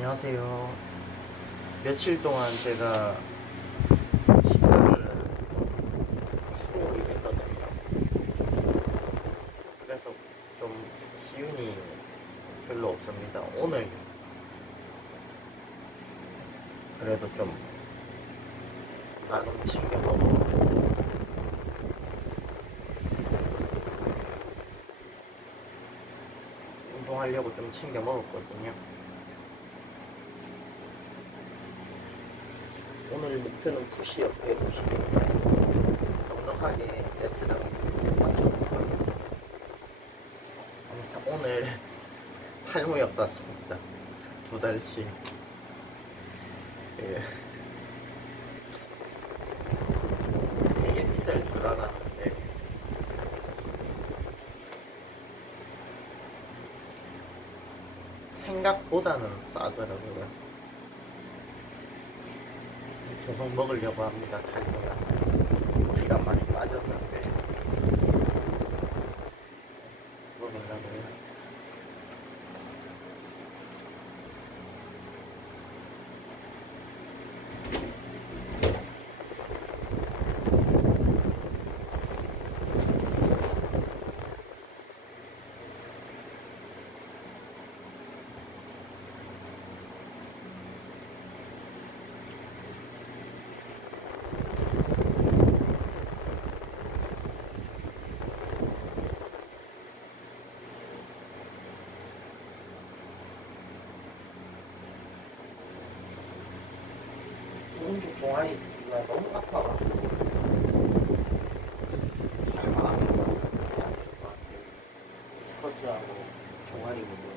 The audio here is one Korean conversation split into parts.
안녕하세요. 며칠 동안 제가 식사를 소홀히 했거든요. 그래서 좀 기운이 별로 없습니다. 오늘 그래도 좀 나름 챙겨 먹고 운동하려고 좀 챙겨 먹었거든요. 오늘 목표는 푸시업 150kg 넉넉하게 세트당 맞춰보도록 하겠습니다. 아무튼 오늘 탈모약 샀습니다. 2달치. 예. 되게 비쌀 줄 알았는데 생각보다는 싸더라고요. 계속 먹으려고 합니다. 탈모약 피가 많이 빠졌는데 먹으려고요. 오른쪽 종아리가 너무 아파가지고 잘 마음이 해야 될 것 같아요. 스쿼트하고 종아리 운동.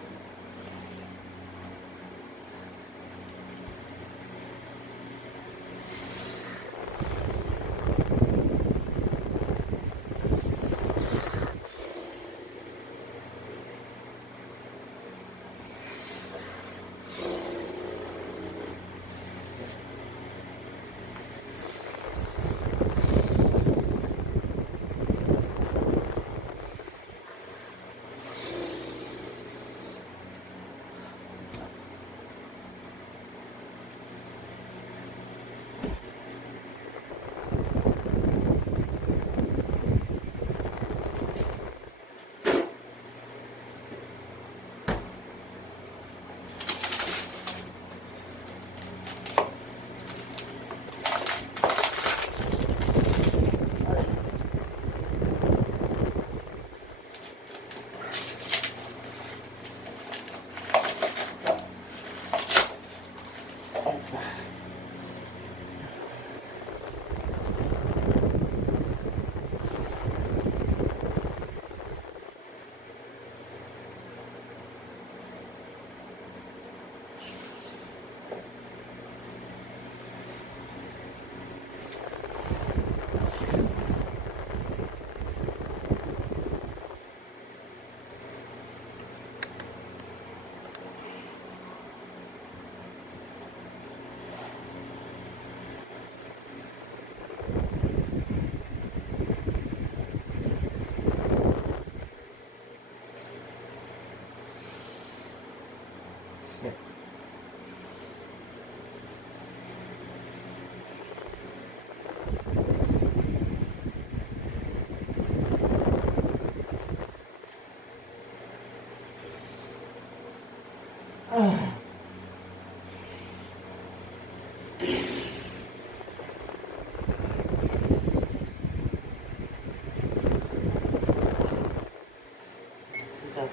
진짜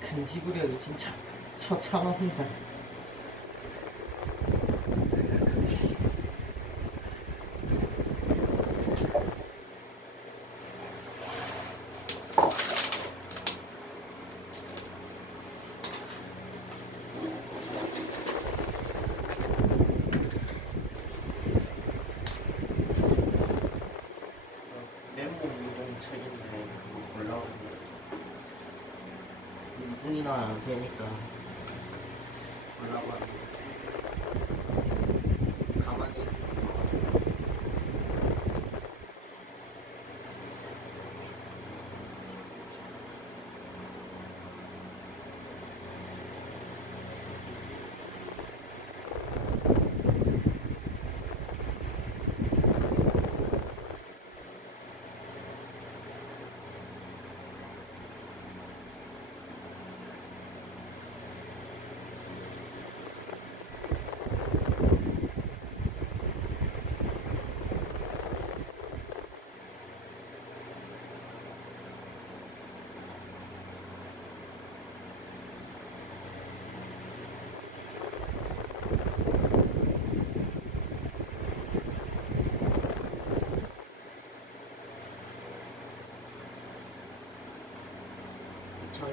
근지구력이 진짜 처참합니다. 맨몸 운동 책인데 올라오고 2분이나 되니까 올라고 합니다. 가만히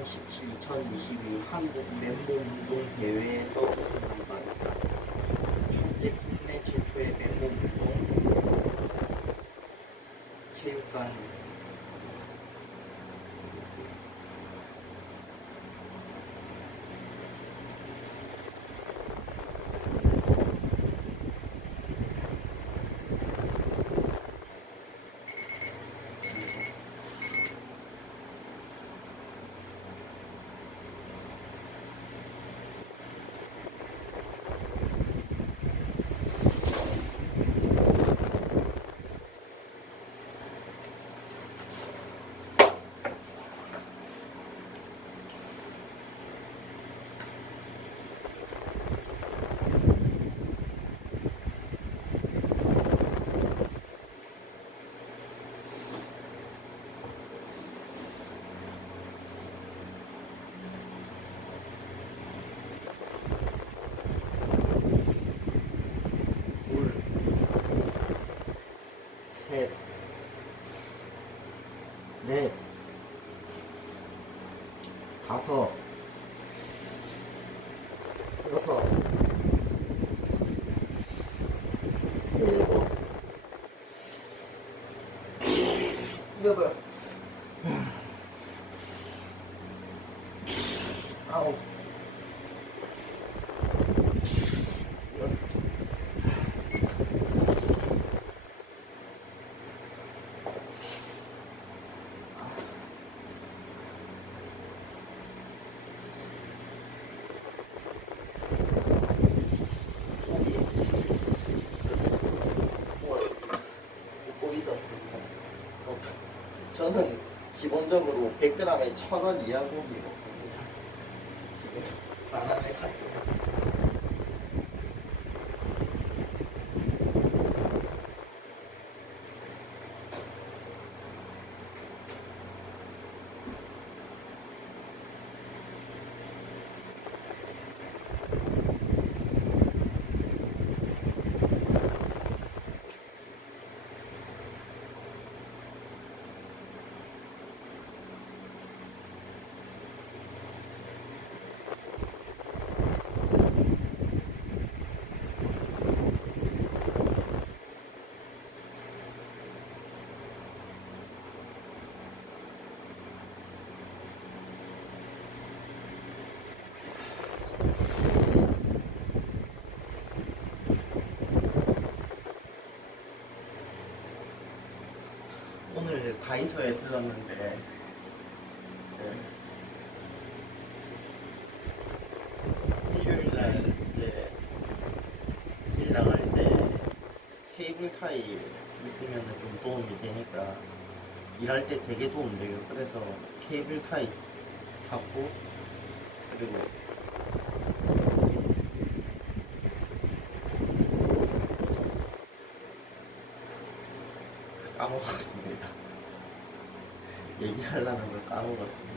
2017-2022 한국 맨몸 운동 대회에서 우승한 바 있다. 현재 국내 최초의 맨몸 운동 체육관 셋, 넷, 다섯, 여섯, 일곱, 여덟, 아홉, 열. 먹고 있었습니다. 저는 기본적으로 100g에 1,000원 이하 고기 먹습니다. 지금 바람에 가지고 오늘 다이소에 들렀는데 일요일날 이제 일 나갈 때 케이블 타이 있으면 좀 도움이 되니까 일할 때 되게 도움돼요. 그래서 케이블 타이 샀고 그리고 까먹었습니다. 얘기하려는 걸 까먹었습니다.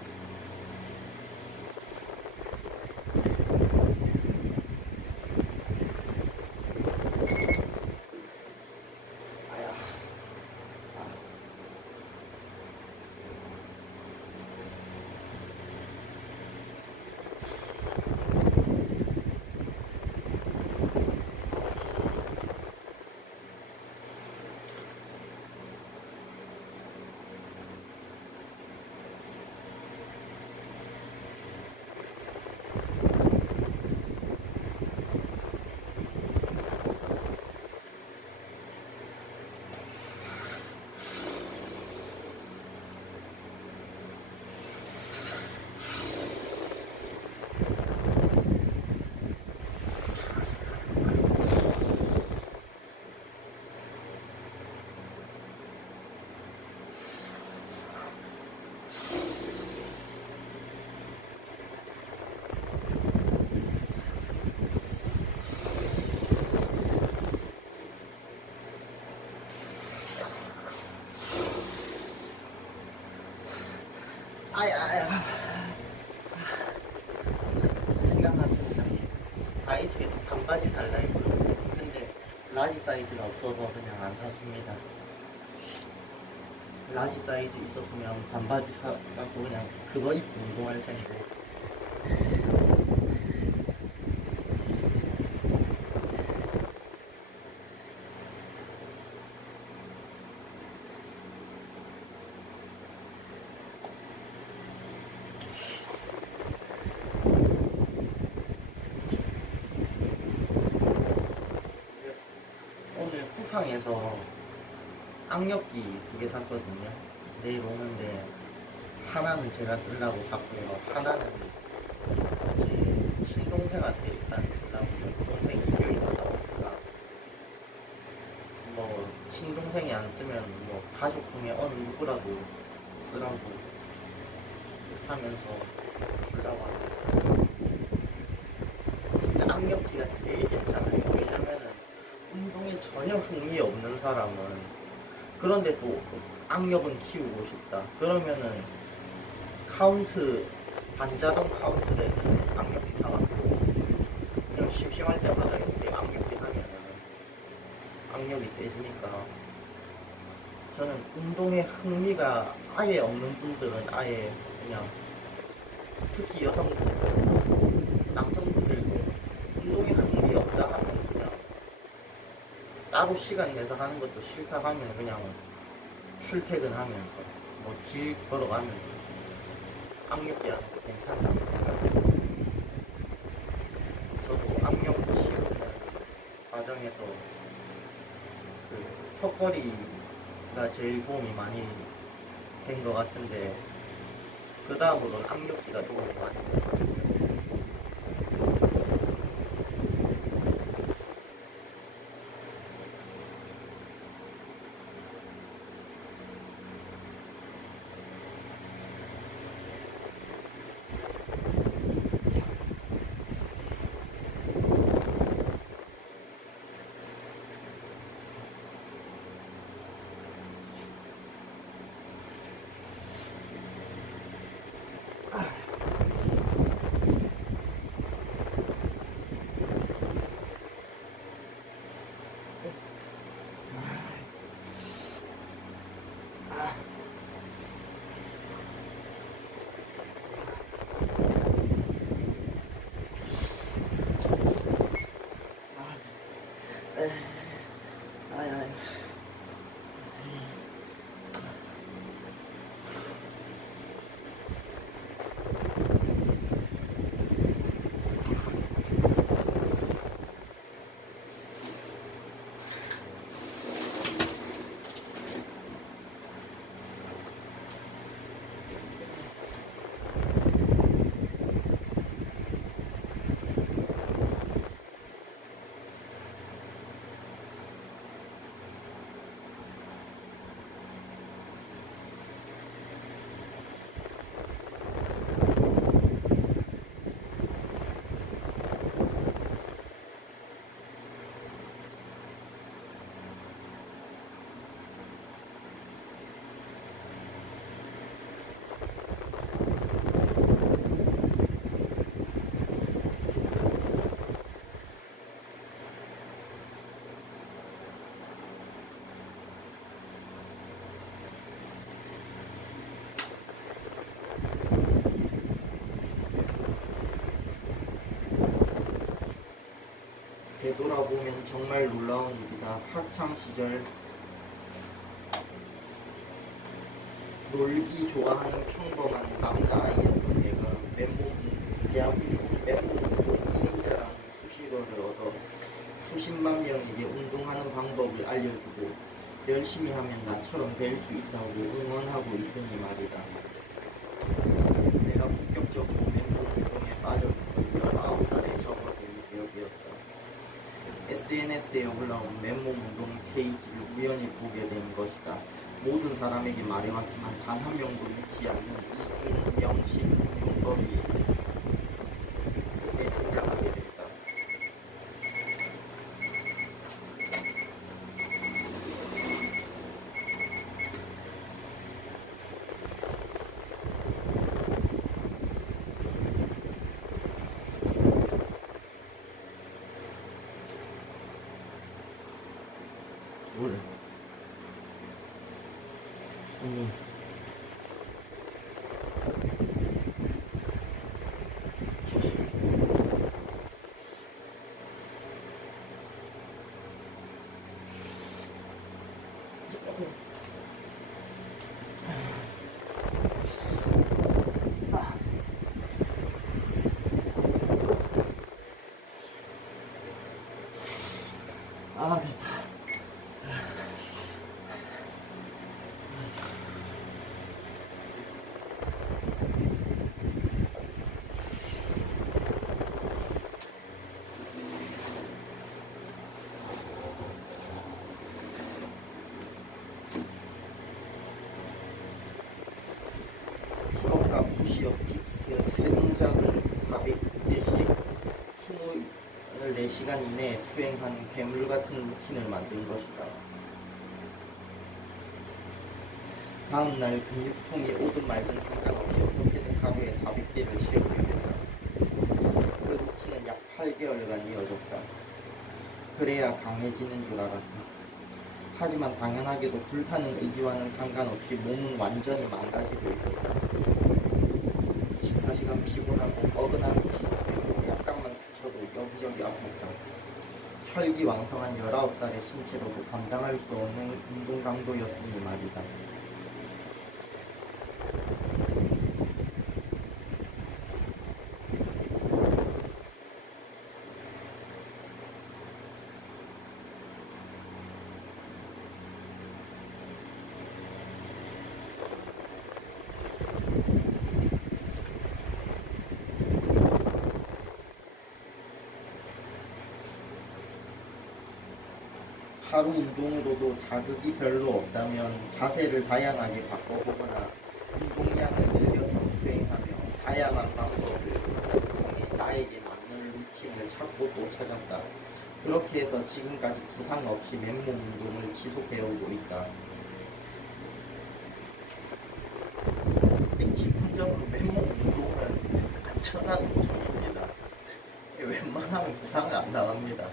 아야. 아야. 생각났습니다. 다이소에서 반바지 살라 했거든요. 근데 라지 사이즈가 없어서 그냥 안 샀습니다. 라지 사이즈 있었으면 반바지 사갖고 그냥 그거 입고 운동할 텐데. 오늘 쿠팡에서 악력기 2개 샀거든요. 내일 오는데 하나는 제가 쓰려고 샀고요. 하나는 제 친동생한테 일단 쓰려고요. 동생이 일요일 갔다 오니까 뭐 친동생이 안 쓰면 뭐 가족 중에 어느 누구라도 쓰라고 하면서 쓰려고 합니다. 진짜 악력기가 되게 괜찮아요. 왜냐면은 운동에 전혀 흥미 없는 사람은 그런데 또 악력은 키우고 싶다. 그러면은 카운트 반자동 카운트 되는 악력기 사갖고 그냥 심심할 때마다 이렇게 악력기 하면은 악력이 세지니까. 저는 운동에 흥미가 아예 없는 분들은 아예 그냥, 특히 여성분들, 남성분들도 운동에 흥미 없다 하면 그냥 따로 시간 내서 하는 것도 싫다 하면 그냥 출퇴근하면서 뭐 길 걸어가면서 악력기 하는 거 괜찮다고 생각해요. 저도 악력 키우는 과정에서 그 턱걸이가 제일 도움이 많이 된 것 같은데 그 다음으로는 악력기가 도움이 많이 되더라고요. 되돌아보면 정말 놀라운 일이다. 학창시절 놀기 좋아하는 평범한 남자아이였던 내가 대한민국 맨몸 1인자라는 수식어를 얻어 수십만 명에게 운동하는 방법을 알려주고 열심히 하면 나처럼 될 수 있다고 응원하고 있으니 말이다. 내가 본격적으로 맨몸 운동에 빠져든 건 19살에 접어든 기억이었다. SNS에 올라온 맨몸 운동 페이지를 우연히 보게 된 것이다. 모든 사람에게 말해왔지만 단 한 명도 믿지 않는 이중명식 운동법이 그때 등장하게 됐다. 둘, 시간 이내에 수행한 괴물 같은 루틴을 만든 것이다. 다음날 근육통이 오든 말든 상관없이 어떻게든 하루에 400개를 채우게 된다. 그 루틴은 약 8개월간 이어졌다. 그래야 강해지는 줄 알았다. 하지만 당연하게도 불타는 의지와는 상관없이 몸은 완전히 망가지고 있었다. 24시간 피곤하고 어긋남이 지속되고 약간만 스쳐도 여기저기 아팠다. 혈기왕성한 19살의 신체로도 감당할 수 없는 운동 강도였으니 말이다. 하루 운동으로도 자극이 별로 없다면 자세를 다양하게 바꿔보거나 운동량을 늘려서 수행하며 다양한 방법을 통해 나에게 맞는 루틴을 찾고 또 찾았다. 그렇게 해서 지금까지 부상 없이 맨몸 운동을 지속해오고 있다. 기본적으로 맨몸 운동은 안전한 운동입니다. 웬만하면 부상을 안 당합니다.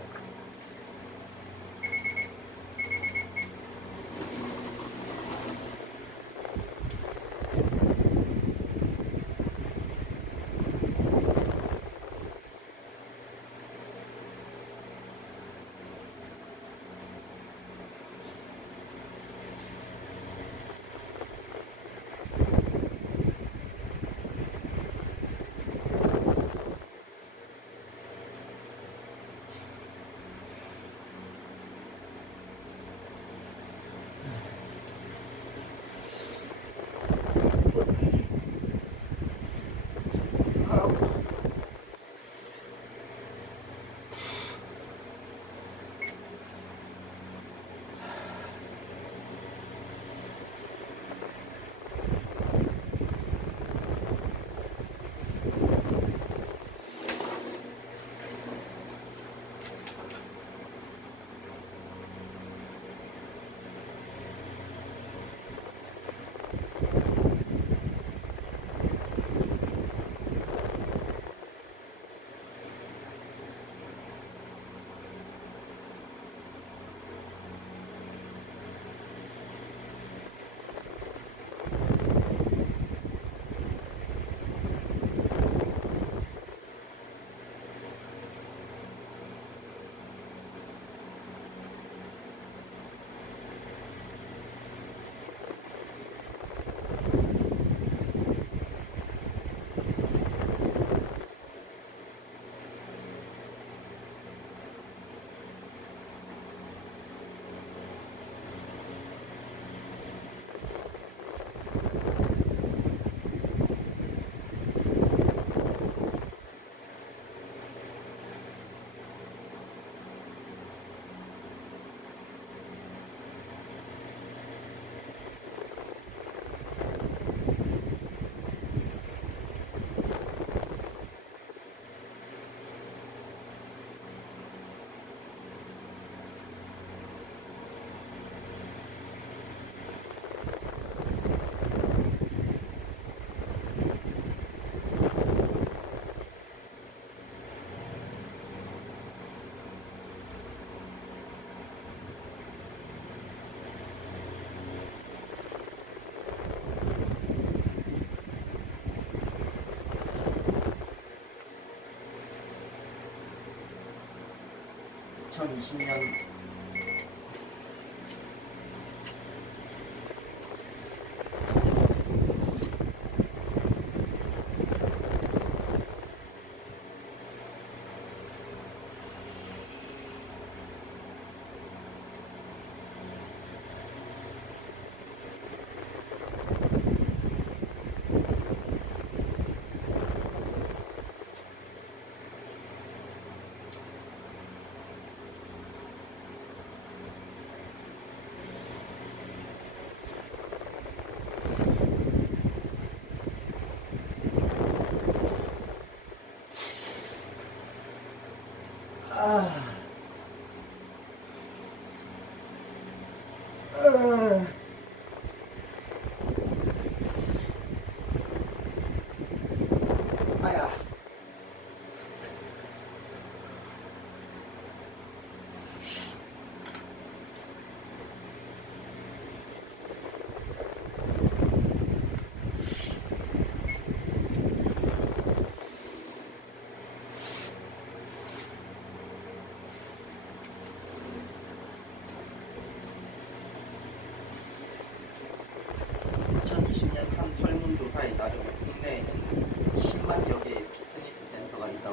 (2020년)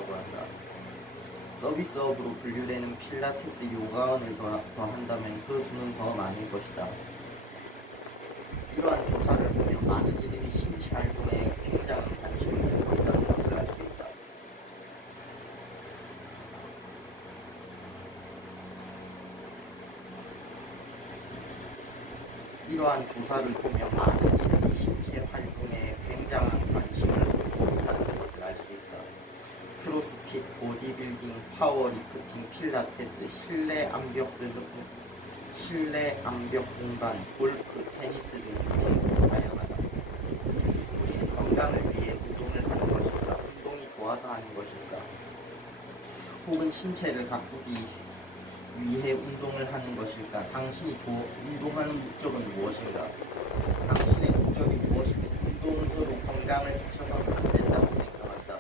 필라테스라고 한다. 서비스업으로 분류되는 필라테스 요가원을 더한다면 그 수는 더 많을 것이다. 이러한 조사를 보면 많은 이들이 신체 활동에 굉장한 관심을 갖고 있다는 것을 알 수 있다. 이러한 조사를 보면 많은 이들이 신체 활동에 굉장한 관심을 갖고 있다는 것을 알 수 있다. 크로스핏, 보디빌딩, 파워리프팅, 필라테스, 실내 암벽 공간, 골프, 테니스 등 종목도 다양하다. 우리는 건강을 위해 운동을 하는 것일까? 운동이 좋아서 하는 것일까? 혹은 신체를 가꾸기 위해 운동을 하는 것일까? 당신이 운동하는 목적은 무엇인가? 당신의 목적이 무엇이든 운동으로 건강을 해쳐서는 안 된다고 생각한다.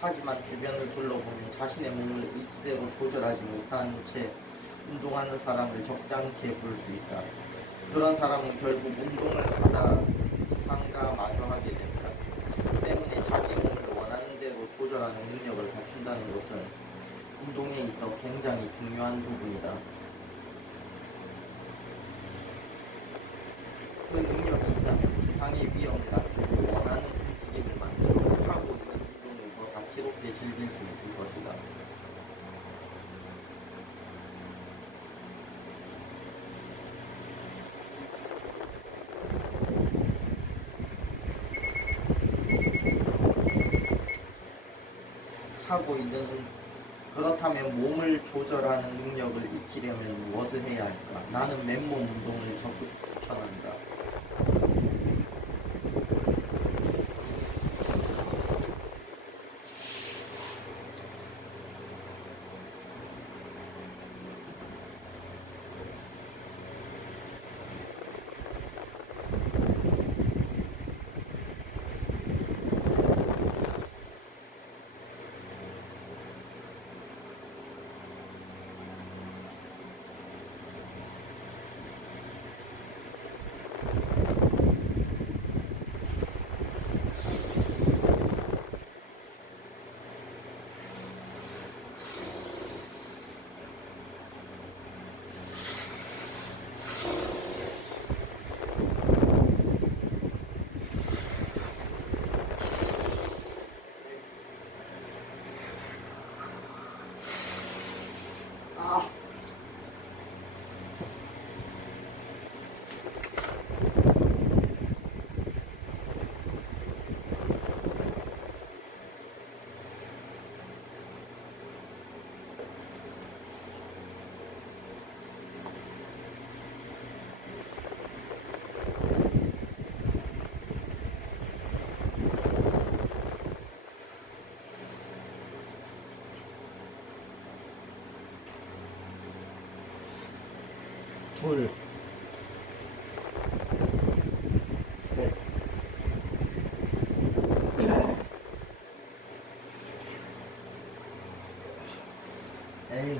하지만 주변을 둘러보면 자신의 몸을 의지대로 조절하지 못하는 채 운동하는 사람을 적잖게 볼 수 있다. 그런 사람은 결국 운동을 하다 부상과 마주하게 된다. 때문에 자기 몸을 원하는 대로 조절하는 능력을 갖춘다는 것은 운동에 있어 굉장히 중요한 부분이다. 그 능력이 있다면 부상의 위험을 낮추고 원하는 움직임을 만들어 하고 있는 운동을 더 다채롭게 즐길 수 있을 것이다. 그렇다면 몸을 조절하는 능력을 익히려면 무엇을 해야 할까? 나는 맨몸 운동을 적극 추천한다. 둘, 셋, 에이,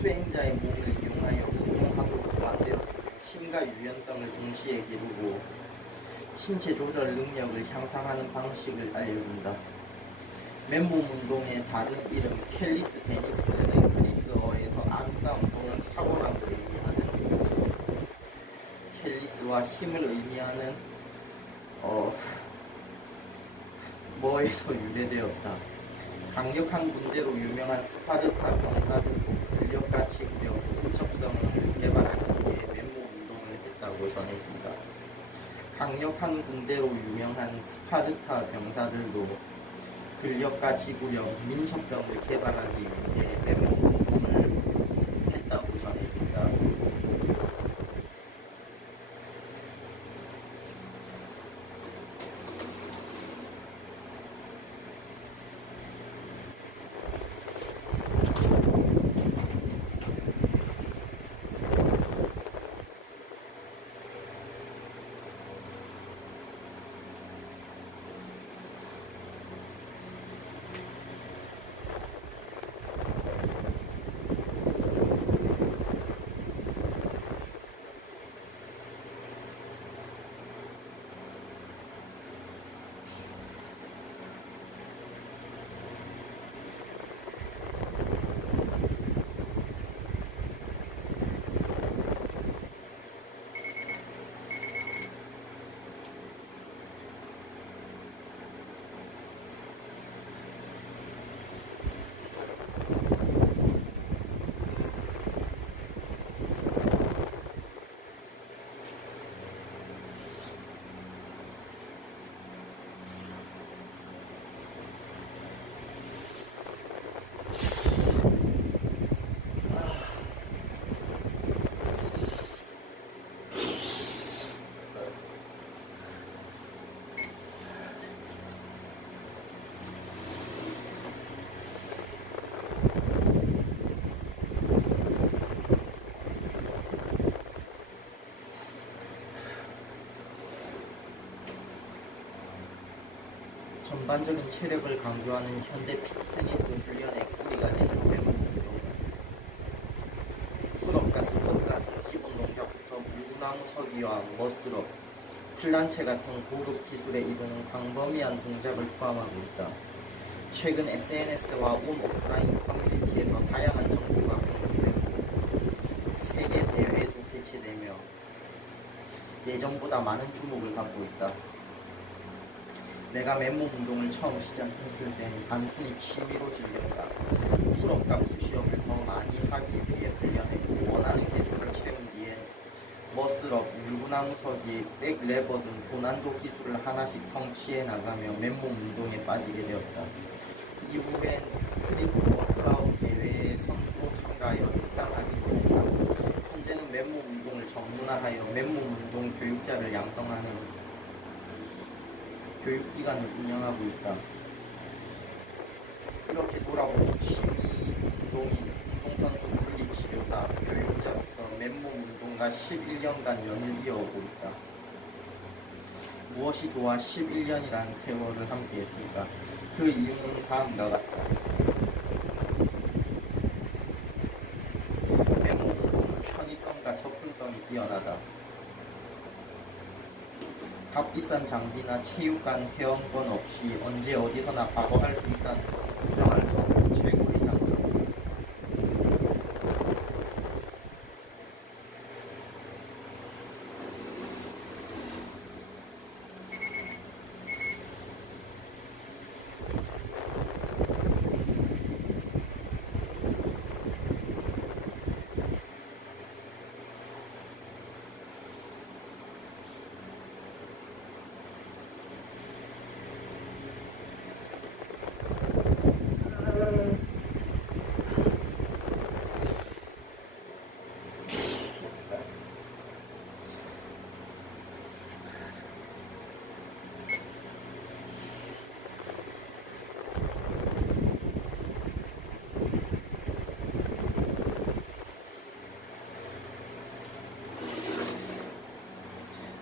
수행자의 몸을 이용하여 운동하도록 만들었으며 힘과 유연성을 동시에 기르고 신체 조절 능력을 향상하는 방식을 알려준다. 맨몸 운동의 다른 이름 캘리스테닉스는 그리스어에서 아름다운 또는 탁월함을 의미하는 캘리스와 힘을 의미하는 뭐에서 유래되었다. 강력한 군대로 유명한 스파르타 병사들도 근력과 지구력, 인적성을 개발하기 위해 맨몸 운동을 했다고 전해진다. 강력한 군대로 유명한 스파르타 병사들도 근력과 지구력, 민첩성을 개발하기 위해 맨몸 운동을 했다고 전해진다. 전반적인 체력을 강조하는 현대 피트니스 훈련의 뿌리가 되는 맨몸 운동은 풀업과 스쿼트 같은 기본 동작부터 물구나무 서기와 머슬업, 플란체 같은 고급 기술에 이르는 광범위한 동작을 포함하고 있다. 최근 SNS와 온 오프라인 커뮤니티에서 다양한 정보가 공유되고 세계 대회도 개최되며 예전보다 많은 주목을 받고 있다. 내가 맨몸 운동을 처음 시작했을 때는 단순히 취미로 즐겼다. 풀업과 푸시업을 더 많이 하기 위해 훈련했고 원하는 개수를 채운 뒤에 머슬업, 물구나무 서기, 백레버 등 고난도 기술을 하나씩 성취해 나가며 맨몸 운동에 빠지게 되었다. 이후엔 스트리트 워크아웃 대회에 선수로 참가하여 입상하기도 했다. 현재는 맨몸 운동을 전문화하여 맨몸 운동 교육자를 양성하는 교육기관을 운영하고 있다. 이렇게 돌아보니 취미 운동인 운동선수 물리치료사, 교육자로서 맨몸 운동과 11년간 연을 이어오고 있다. 무엇이 좋아 11년이라는 세월을 함께 했을까? 그 이유는 다음과 같다. 맨몸 운동은 편의성과 접근성이 뛰어나다. 값비싼 장비나 체육관 회원권 없이 언제 어디서나 바로 할 수 있다는 것은 부정할 수 없는 최고의 장점이다.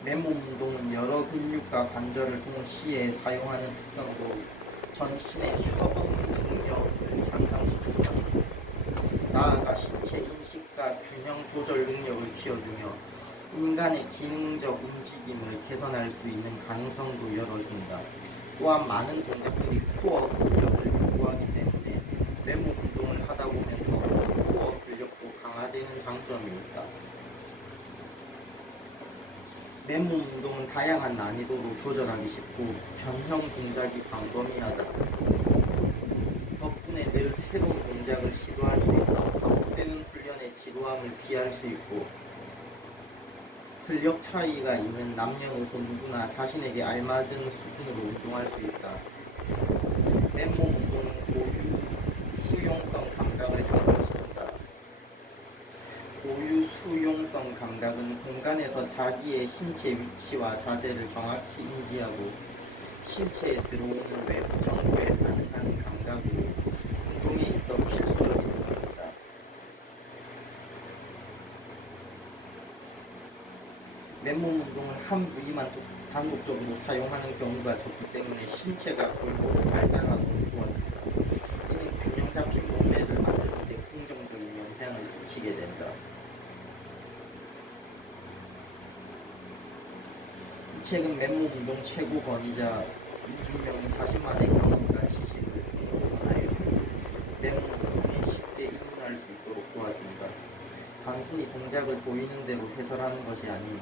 맨몸 운동은 여러 근육과 관절을 동시에 사용하는 특성으로 전신의 협응 능력을 향상시킨다. 나아가 신체 인식과 균형 조절 능력을 키워주며 인간의 기능적 움직임을 개선할 수 있는 가능성도 열어준다. 또한 많은 동작들이 코어 근력을 요구하기 때문에 맨몸 운동을 하다 보면 더 코어 근력도 강화되는 장점이 있다. 맨몸 운동은 다양한 난이도로 조절하기 쉽고 변형 동작이 광범위하다. 덕분에 늘 새로운 동작을 시도할 수 있어 반복되는 훈련의 지루함을 피할 수 있고 근력 차이가 있는 남녀노소 누구나 자신에게 알맞은 수준으로 운동할 수 있다. 맨몸 운동은 고유 수용성 감각을 향상시킨다. 고유 수용성 감각은 공간에서 자기의 신체 위치와 자세를 정확히 인지하고 신체에 들어오는 외부 정보에 반응하는 감각으로 운동에 있어 필수적인 부분이다. 맨몸 운동은 한 부위만 반복적으로 사용하는 경우가 적기 때문에 신체가 골고루 발달하도록 도와준다. 이는 균형 잡힌 몸매를 만드는 데 긍정적인 영향을 끼치게 된다. 이 책은 맨몸 운동 최고 권위자 이준명이 자신만의 경험과 지식을 총론하여 맨몸 운동에 쉽게 입문할 수 있도록 도와준다. 단순히 동작을 보이는 대로 해설하는 것이 아닌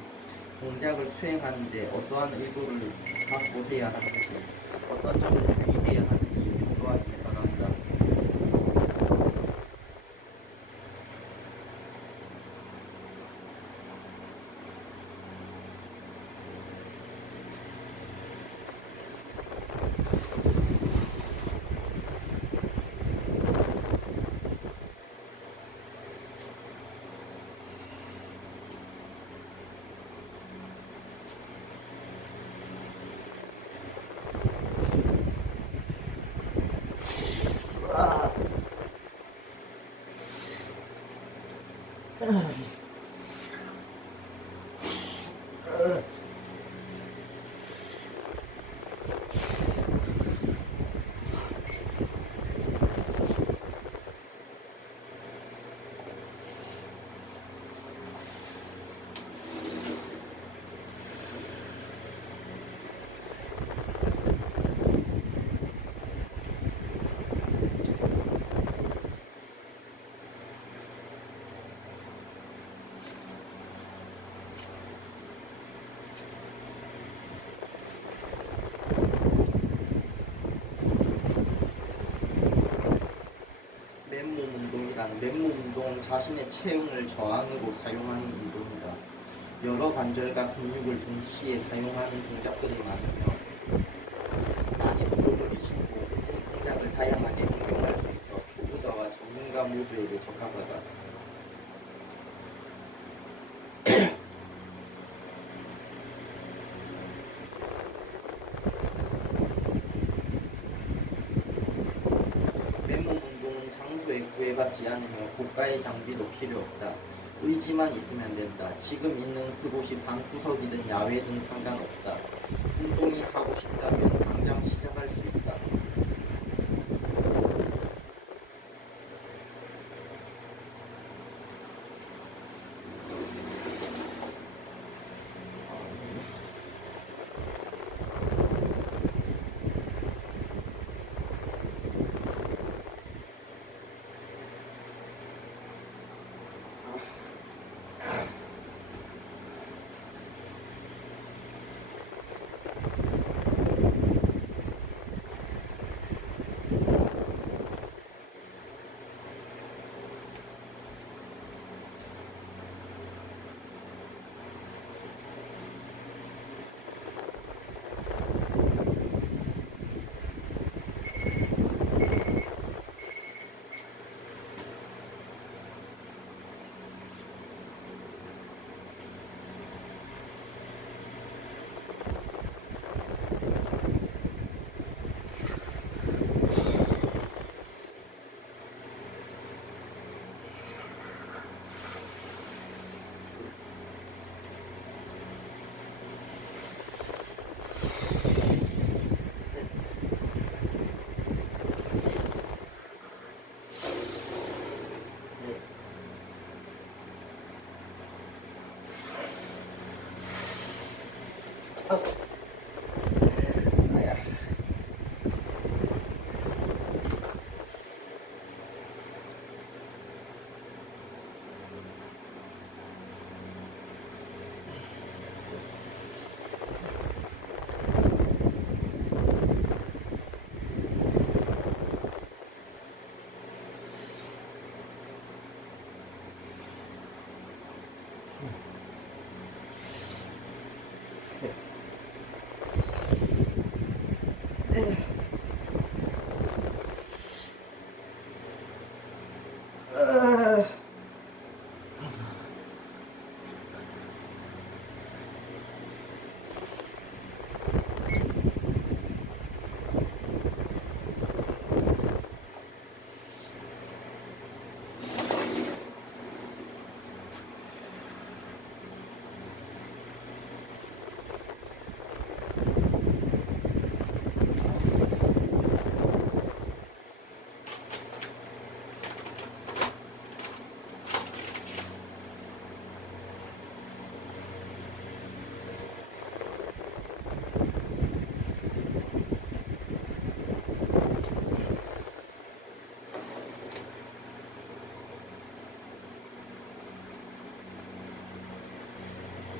동작을 수행하는데 어떠한 의도를 갖고 해야 하는지, 어떤 점을 주의해야 하는지 도도하게 해설한다. 운동은 자신의 체형을 저항으로 사용하는 운동이다. 여러 관절과 근육을 동시에 사용하는 동작들이 많으며 난이도 조절이 쉽고 운동 동작을 다양하게 응용할 수 있어 초보자와 전문가 모두에게 적합하다. 맨몸 운동은 장소에 구애받지 않으며 고가의 장비도 필요 없다. 의지만 있으면 된다. 지금 있는 그곳이 방구석이든 야외든 상관없다. 운동이 하고 싶다면 당장 시작할 수 있다.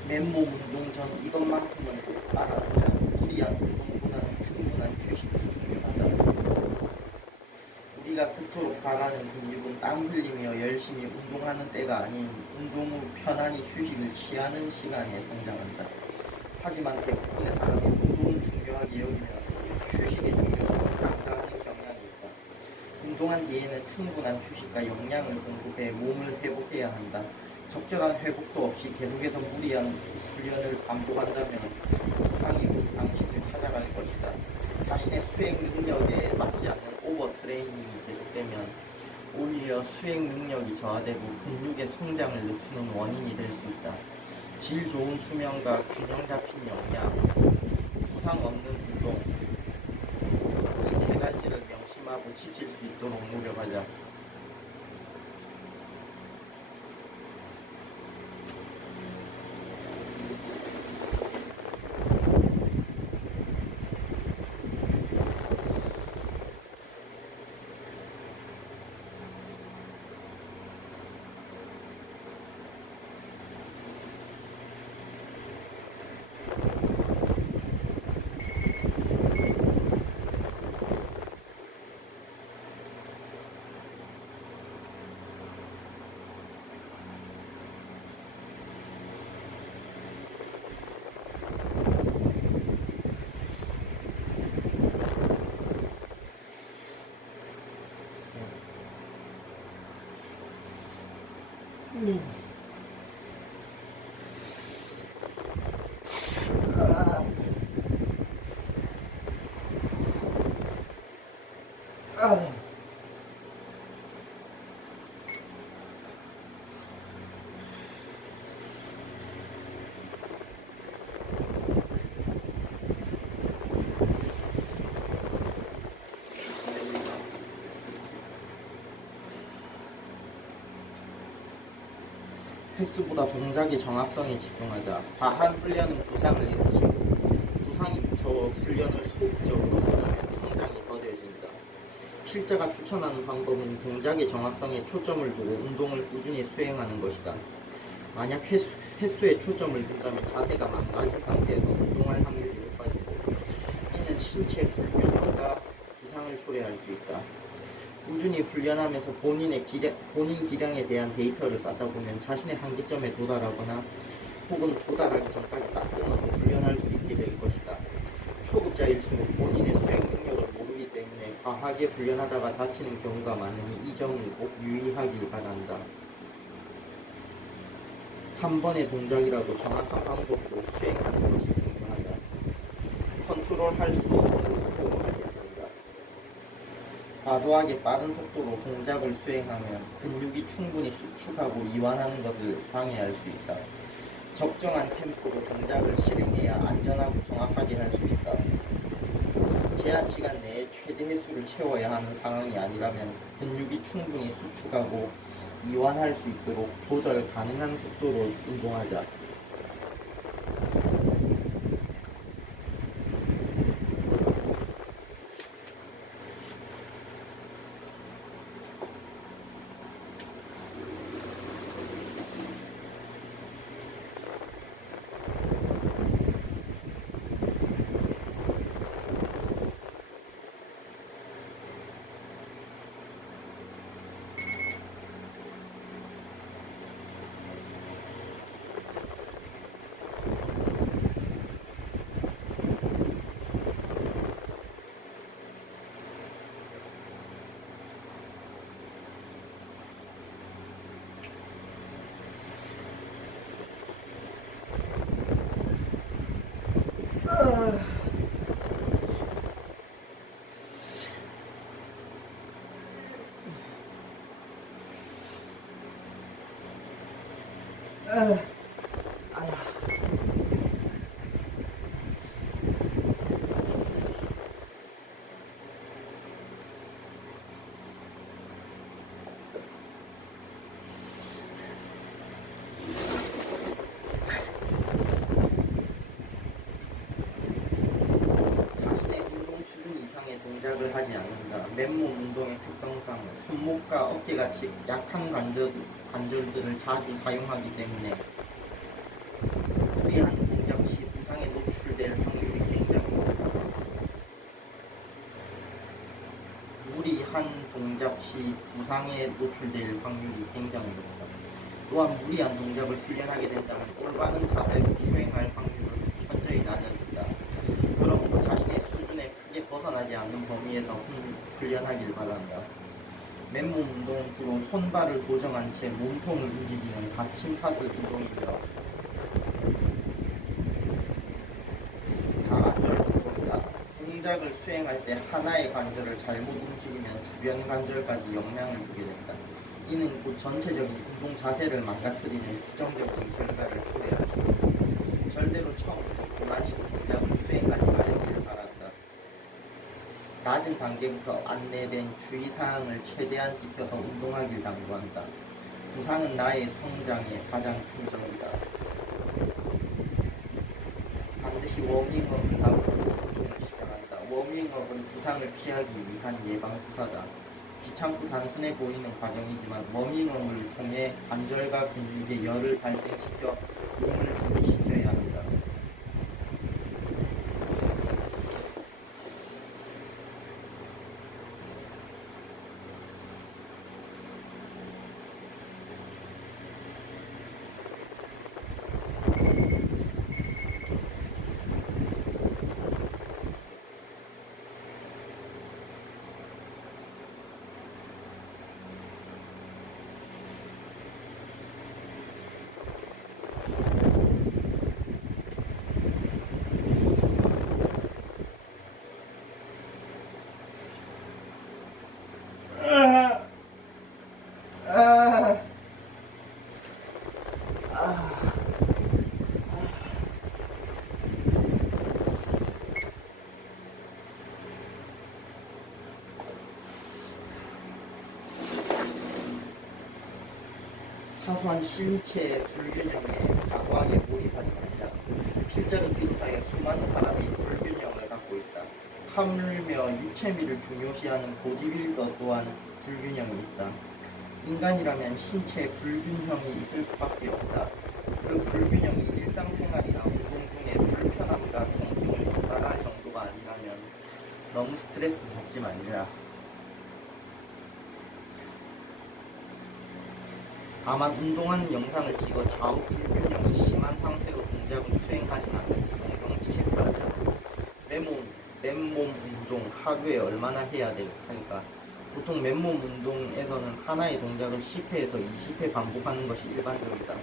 맨몸 운동 전 이것만큼은 꼭 알아두자. 무리한 운동보다는 충분한 휴식이 중요하다. 우리가 그토록 바라는 근육은 땀 흘리며 열심히 운동하는 때가 아닌 운동 후 편안히 휴식을 취하는 시간에 성장한다. 하지만 대부분의 사람이 운동을 중요하게 여기면서 휴식의 중요성을 간과하는 경향이 있다. 운동한 뒤에는 충분한 휴식과 영양을 공급해 몸을 회복해야 한다. 적절한 회복도 없이 계속해서 무리한 훈련을 반복한다면 부상이 곧 당신을 찾아갈 것이다. 자신의 수행 능력에 맞지 않는 오버 트레이닝이 계속되면 오히려 수행 능력이 저하되고 근육의 성장을 늦추는 원인이 될 수 있다. 질 좋은 수면과 균형 잡힌 영양, 부상 없는 운동, 이 세 가지를 명심하고 지킬 수 있도록 노력하자. 횟수보다 동작의 정확성에 집중하자. 과한 훈련은 부상을 일으키고 부상이 무서워 훈련을 소극적으로 하면 성장이 더뎌진다. 필자가 추천하는 방법은 동작의 정확성에 초점을 두고 운동을 꾸준히 수행하는 것이다. 만약 횟수에 초점을 둔다면 자세가 망가진 상태에서 운동할 확률이 높아지고 이는 신체 불균형과 부상을 초래할 수 있다. 꾸준히 훈련하면서 본인 기량에 대한 데이터를 쌓다 보면 자신의 한계점에 도달하거나 혹은 도달하기 전까지 딱 끊어서 훈련할 수 있게 될 것이다. 초급자일수록 본인의 수행 능력을 모르기 때문에 과하게 훈련하다가 다치는 경우가 많으니 이 점을 꼭 유의하길 바란다. 한 번의 동작이라도 정확한 방법으로 수행하는 것이 중요하다. 컨트롤할 수 없는 속도로 하지 않는다. 과도하게 빠른 속도로 동작을 수행하면 근육이 충분히 수축하고 이완하는 것을 방해할 수 있다. 적정한 템포로 동작을 실행해야 안전하고 정확하게 할 수 있다. 제한 시간 내에 최대 횟수를 채워야 하는 상황이 아니라면 근육이 충분히 수축하고 이완할 수 있도록 조절 가능한 속도로 운동하자. 동작을 하지 않는다. 맨몸 운동의 특성상 손목과 어깨같이 약한 관절들을 자주 사용하기 때문에 무리한 동작 시 부상에 노출될 확률이 굉장히 높다. 무리한 동작 시 부상에 노출될 확률이 굉장히 높다. 또한 무리한 동작을 훈련하게 된다면 올바른 자세로 수행할 확률은 현저히 낮아진다. 그러므로 자신의 수준에 크게 벗어나지 않는 범위에서 훈련하길 바란다. 맨몸 운동은 주로 손발을 고정한 채 몸통을 움직이는 받침 사슬 운동이며 다관절 운동이다. 동작을 수행할 때 하나의 관절을 잘못 움직이면 주변 관절까지 영향을 주게 된다. 이는 곧 전체적인 운동 자세를 망가뜨리는 부정적인 결과를 초래할 수 있다. 절대로 처음부터 고난이도 동작을 수행하지 말기를 바란다. 낮은 단계부터 안내된 주의사항을 최대한 지켜서 운동하길 당부한다. 부상은 나의 성장의 가장 큰 적이다. 반드시 워밍업을 하고 운동을 시작한다. 워밍업은 부상을 피하기 위한 예방주사다. 귀찮고 단순해 보이는 과정이지만 워밍업을 통해 관절과 근육에 열을 발생시켜 몸을 준비시켜야 한다. 사소한 신체 불균형에 과도하게 몰입하지 말자. 필자를 비롯하여 수많은 사람이 불균형을 갖고 있다. 하물며 육체미를 중요시하는 보디빌더 또한 불균형이 있다. 인간이라면 신체 불균형이 있을 수밖에 없다. 그 불균형이 일상생활이나 운동 등의 불편함과 통증을 도달할 정도가 아니라면 너무 스트레스 받지 말자. 다만 운동하는 영상을 찍어 좌우 불균형이 심한 상태로 동작을 수행하지 않는지 정도는 체크하자. 맨몸 운동 하루에 얼마나 해야 할까? 보통 맨몸 운동에서는 하나의 동작을 10회에서 20회 반복하는 것이 일반적이다.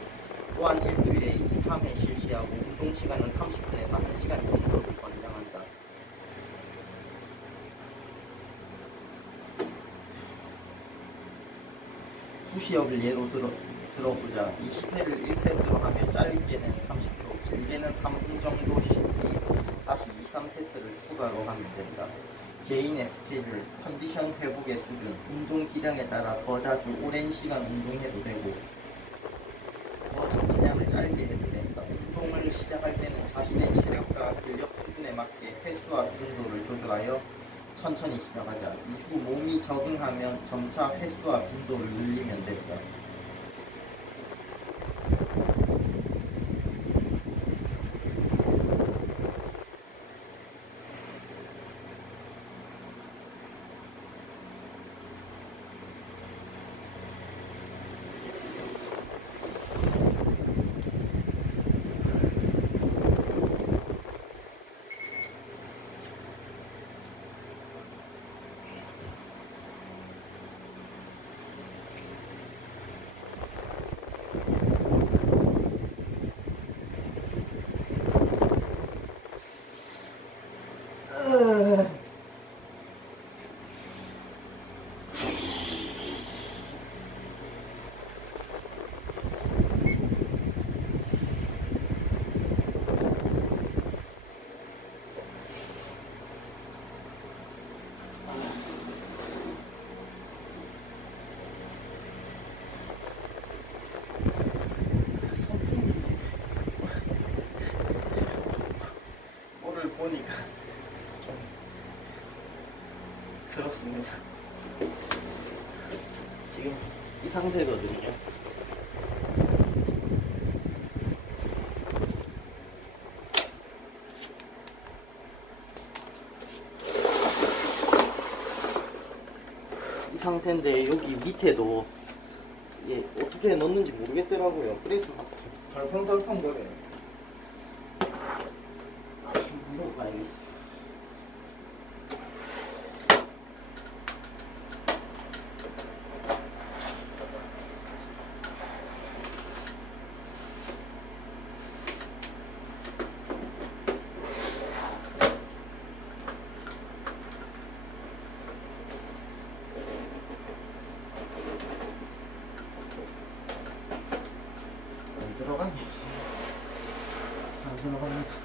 또한 일주일에 2, 3회 실시하고 운동 시간은 30분에서 1시간 정도를 권장한다. 푸시업을 예로 들어보자. 20회를 1세트로 하며 짧게는 30초, 길게는 3분 정도 쉬기, 다시 2, 3세트를 추가로 하면 된다. 개인의 스케줄, 컨디션 회복의 수준, 운동 기량에 따라 더 자주 오랜 시간 운동해도 되고 더 적은 양을 짧게 해도 된다. 운동을 시작할 때는 자신의 체력과 근력 수준에 맞게 횟수와 빈도를 조절하여 천천히 시작하자. 이후 몸이 적응하면 점차 횟수와 빈도를 늘리면 된다. 보니까 좀 그렇습니다. 지금 이 상태거든요. 이 상태인데 여기 밑에도 이게 어떻게 넣는지 모르겠더라고요. 그래서 막 덜컹덜컹 거려요. 물어봐야겠어. 안 들어가네. 안 들어갑니다.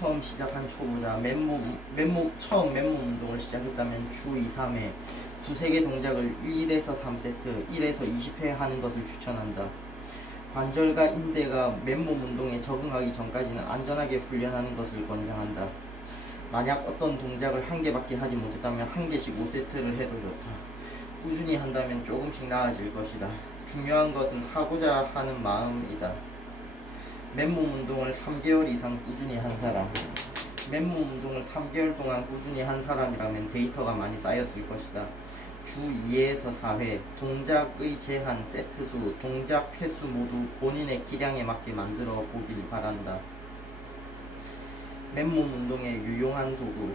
처음 시작한 초보자, 처음 맨몸 운동을 시작했다면 주 2, 3회 두세 개 동작을 1에서 3세트, 1에서 20회 하는 것을 추천한다. 관절과 인대가 맨몸 운동에 적응하기 전까지는 안전하게 훈련하는 것을 권장한다. 만약 어떤 동작을 한 개밖에 하지 못했다면 한 개씩 5세트를 해도 좋다. 꾸준히 한다면 조금씩 나아질 것이다. 중요한 것은 하고자 하는 마음이다. 맨몸 운동을 3개월 이상 꾸준히 한 사람. 맨몸 운동을 3개월 동안 꾸준히 한 사람이라면 데이터가 많이 쌓였을 것이다. 주 2에서 4회, 동작의 제한, 세트수, 동작 횟수 모두 본인의 기량에 맞게 만들어 보길 바란다. 맨몸 운동의 유용한 도구.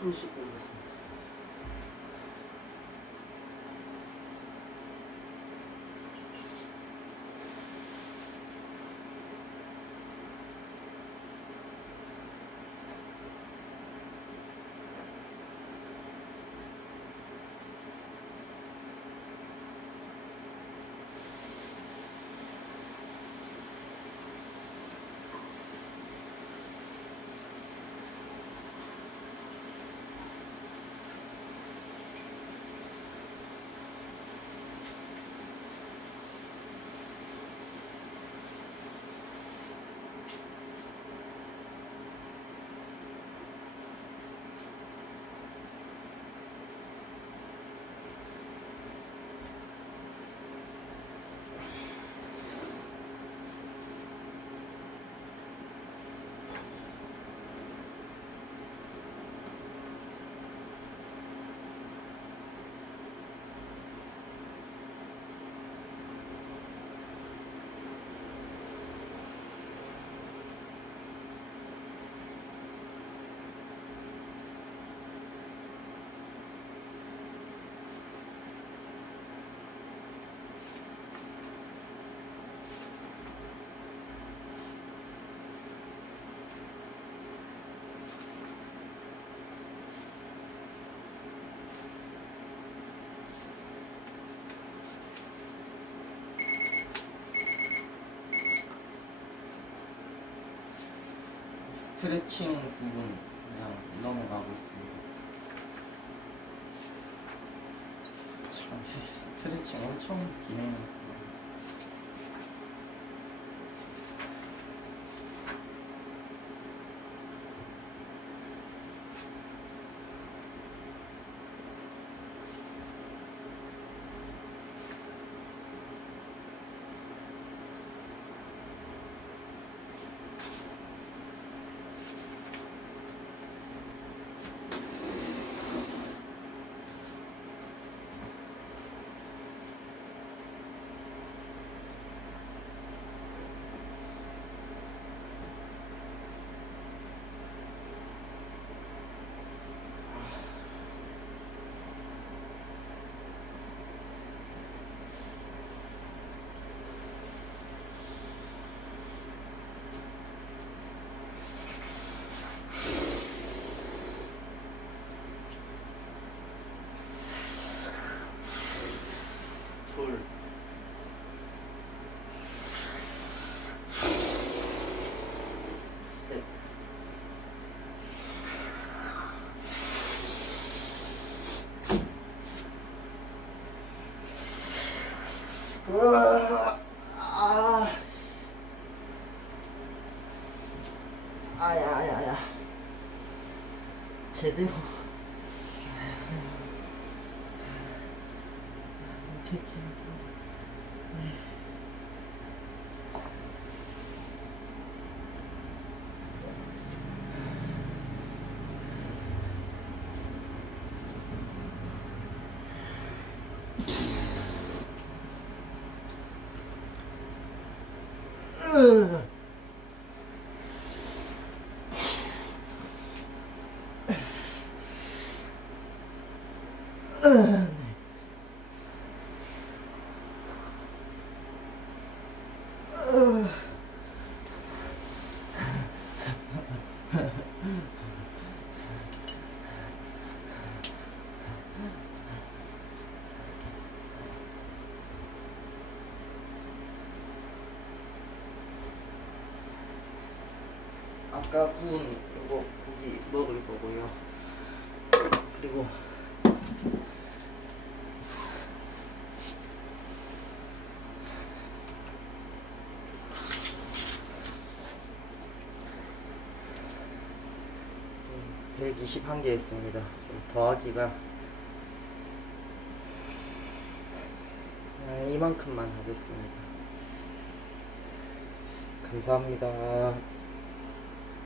손 씻고 오겠습니다. 스트레칭 부분 그냥 넘어가고 있습니다. 참 스트레칭 엄청 기네요. 둘. 셋. 으아, 아야야야 제대로 못했지. 아까 구운 이거 고기 먹을 거고요. 그리고 또 121개 했습니다. 좀 더하기가 이만큼만 하겠습니다. 감사합니다.